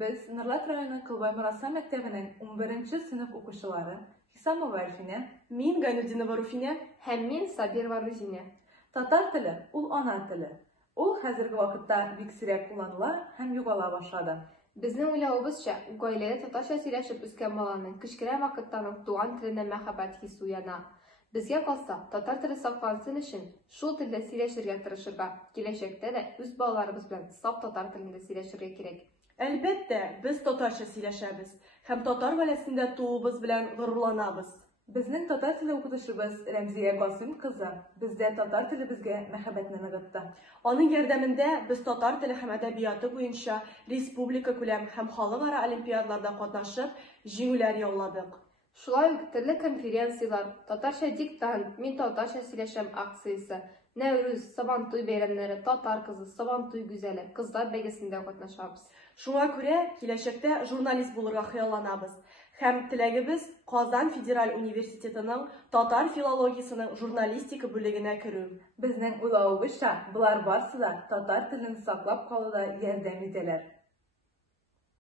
Biz Nırlat rayonu Kılbay Murasa Mektebi'nin 11. sınıf okuşuları Hisamova Elfine, Min Ganudinova Rufine, hem min Sabirova Ruzine. Tatar tili, ul ana tili. Ул хәзерге вакытта бик сирәк кулланыла һәм югала башлады. Безнең уйлавыбызча, гаиләдә татарча сөйләшеп үскән баланың кечкенә вакыттан ук туган теленә мәхәббәт хисе уяна. Безгә калса, татар теле саклансын өчен шул телдә сөйләшергә тырышырга, киләчәктә дә үз балаларыбыз белән саф татар телендә сөйләшергә кирәк. Әлбәттә, без татарча сөйләшәбез һәм татар гаиләсендә туубыз белән горурланабыз. Безнең татар теле укытучыбыз Рәмзия Гасым кызы бездә татар телебезгә мәхәббәтне ныгытты. Аның ярдәмендә без татар теле һәм әдәбияты буенча республика күләм һәм халыкара олимпиадаларда катнашып, җиңүләр яуладык. Шулай ук төрле конференциялар, татарча диктант, мин татарча сөйләшәм акциясе, Нәүрүз, Сабантуй бәйрәмнәре, татар кызы, Сабантуй гүзәле, кызлар бәйгесендә катнашабыз. Шуңа күрә киләчәктә журналист булырга хыялланабыз. Һәм теләгебез Казан Федераль университетының татар филологиясының журналистика бүлегенә керү. Безнең уйлавыбызча, булар барсы да татар телен саклап калуда ярдәм итәләр.